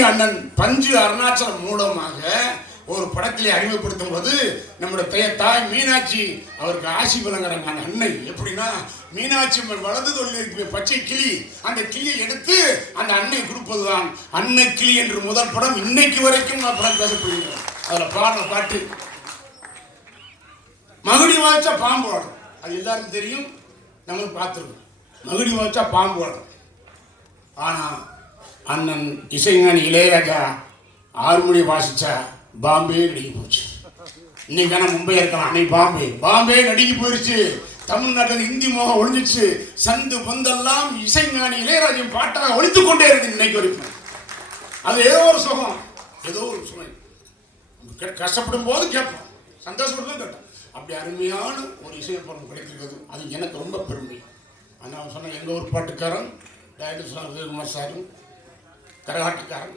அண்ணன் பஞ்சு அருணாச்சலம் மூலமாக ஒரு படத்திலே அறிமுகப்படுத்தும் போது நம்முடைய பெயர் தாய் மீனாட்சி அவருக்கு ஆசி வழங்குறாங்க அந்த அன்னை. எப்படின்னா மீனாட்சி அம்மன் வலது தொழில் பச்சை கிளி. அந்த கிளியை எடுத்து அந்த அன்னை கொடுப்பதுதான். அன்னை கிளி என்று முதல் படம் இன்னைக்கு வரைக்கும் நான் படம் பேசப்படுகிறேன். அதுல பாடுற பாட்டு. மகுடி வாய்ச்சா பாம்பு ஆடும். அது எல்லாருக்கும் தெரியும். நம்மளும் பார்த்துருக்கோம். மகுடி வாய்ச்சா பாம்பு ஆடும். ஆனால் அண்ணன் இசைஞானி இளையராஜா ஆறு மணி வாசிச்சா பாம்பே நடுங்கி போச்சு. இன்னைக்கு ஆனா மும்பை இருக்கலாம் அன்னைக்கு பாம்பே. பாம்பே நடுங்கி போயிருச்சு. தமிழ்நாட்டில் இந்தி மோகம் ஒழிஞ்சிச்சு சந்து பந்தெல்லாம் இசைஞானி இளையராஜன் பாட்டாக ஒழித்து கொண்டே இருக்கு இன்னைக்கு வரைக்கும். அது ஏதோ ஒரு சுகம். ஏதோ ஒரு சுகம். கஷ்டப்படும் போது கேட்போம். சந்தோஷப்பட்டு தான் கேட்டோம் அப்படி அருமையான ஒரு இசையப்படம் கிடைத்திருக்கிறது. அது எனக்கு ரொம்ப பெருமை. ஆனால் அவன் சொன்ன எங்கள் ஊர் பாட்டுக்காரன் டைரக்டர் சொன்ன உதயகுமார் சாரும் கரகாட்டக்காரன்.